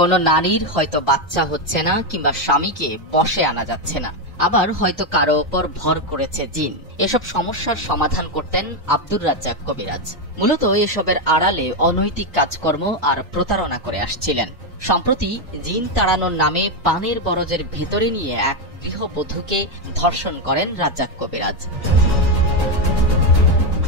কোনো নারীর হয়তো বাচ্চা হচ্ছে না কিংবা স্বামীকে বশে আনা যাচ্ছে না, আবার হয়তো কারো ওপর ভর করেছে জিন। এসব সমস্যার সমাধান করতেন আব্দুর রাজ্জাক কবিরাজ। মূলত এসবের আড়ালে অনৈতিক কাজকর্ম আর প্রতারণা করে আসছিলেন। সম্প্রতি জিন তাড়ানোর নামে পানের বরজের ভেতরে নিয়ে এক গৃহবধূকে ধর্ষণ করেন রাজ্জাক কবিরাজ।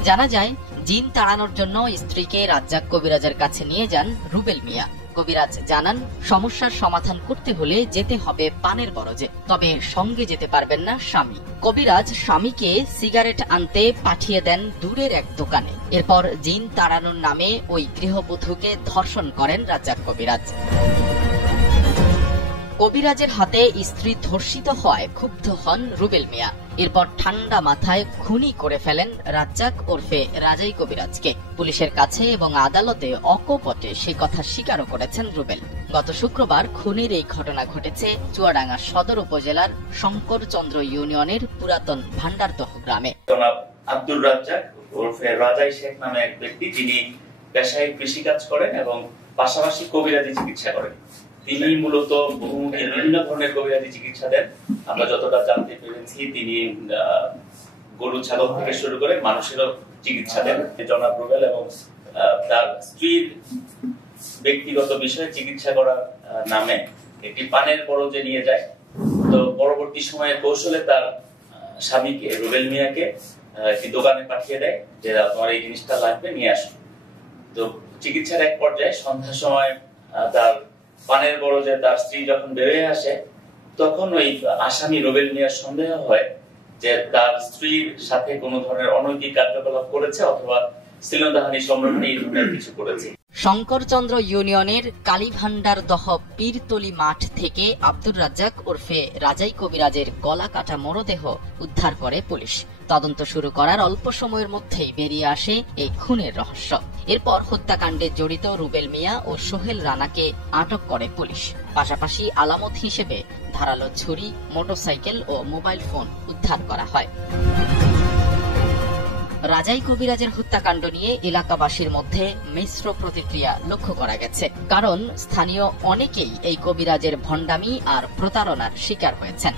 জানা যায়, জিন তাড়ানোর জন্য স্ত্রীকে রাজ্জাক কবিরাজের কাছে নিয়ে যান রুবেল মিয়া। কবিরাজ জানান, সমস্যার সমাধান করতে হলে যেতে হবে পানের বরজে, তবে সঙ্গে যেতে পারবেন না স্বামী। কবিরাজ স্বামীকে সিগারেট আনতে পাঠিয়ে দেন দূরের এক দোকানে। এরপর জিন তাড়ানোর নামে ওই গৃহবধূকে ধর্ষণ করেন রাজ্জাক কবিরাজ। কবিরাজের হাতে স্ত্রী ধর্ষিত হয় ক্ষুব্ধ হন রুবেল মিয়া। এরপর ঠান্ডা মাথায় খুনি করে ফেলেন রাজ্জাক ওরফে রাজাই কবিরাজকে। পুলিশের কাছে এবং আদালতে অকপটে সে কথা স্বীকারও করেছেন রুবেল। গত শুক্রবার খুনের এই ঘটনা ঘটেছে চুয়াডাঙ্গা সদর উপজেলার শঙ্করচন্দ্র ইউনিয়নের পুরাতন ভান্ডারদহ গ্রামে। আব্দুর রাজ্জাক ওরফে রাজাই শেখ নামে এক ব্যক্তি, যিনি পেশায় কৃষিকাজ করেন এবং পাশাপাশি কবিরাজি চিকিৎসা করেন। তিনি মূলত বিভিন্ন ধরনের কবিরাজি চিকিৎসা দেন। আমরা যতটা জানতে পেরেছি, তিনি গরু ছাগল থেকে শুরু করে মানুষেরও চিকিৎসা দেন। জনাব রুবেল এবং তার স্ত্রীর ব্যক্তিগত বিষয়ে চিকিৎসা করার নামে একটি পানের বরজে নিয়ে যায়। তো পরবর্তী সময়ে কৌশলে তার স্বামীকে, রুবেল মিয়াকে, একটি দোকানে পাঠিয়ে দেয় যে তোমার এই জিনিসটা লাগবে, নিয়ে আসো। তো চিকিৎসার এক পর্যায়ে সন্ধ্যার সময় তার পানের বরজে তার স্ত্রী যখন বেরিয়ে আসে, তখন ওই আসামি রুবেল মিয়ার সন্দেহ হয় যে তার স্ত্রীর সাথে কোনো ধরনের অনৈতিক কার্যকলাপ করেছে অথবা শ্লীলতাহানি সম্রাহানি এই ধরনের কিছু করেছে। শঙ্করচন্দ্র ইউনিয়নের কালীভান্ডারদহ পীরতলি মাঠ থেকে আব্দুর রাজ্জাক ওরফে রাজাই কবিরাজের গলা কাটা মরদেহ উদ্ধার করে পুলিশ। তদন্ত শুরু করার অল্প সময়ের মধ্যেই বেরিয়ে আসে এই খুনের রহস্য। এরপর হত্যাকাণ্ডে জড়িত রুবেল মিয়া ও সোহেল রানাকে আটক করে পুলিশ। পাশাপাশি আলামত হিসেবে ধারালো ছুরি, মোটরসাইকেল ও মোবাইল ফোন উদ্ধার করা হয়। রাজাই কবিরাজের হত্যাকাণ্ড নিয়ে এলাকাবাসীর মধ্যে মিশ্র প্রতিক্রিয়া লক্ষ্য করা গেছে। কারণ স্থানীয় অনেকেই এই কবিরাজের ভণ্ডামি আর প্রতারণার শিকার হয়েছেন।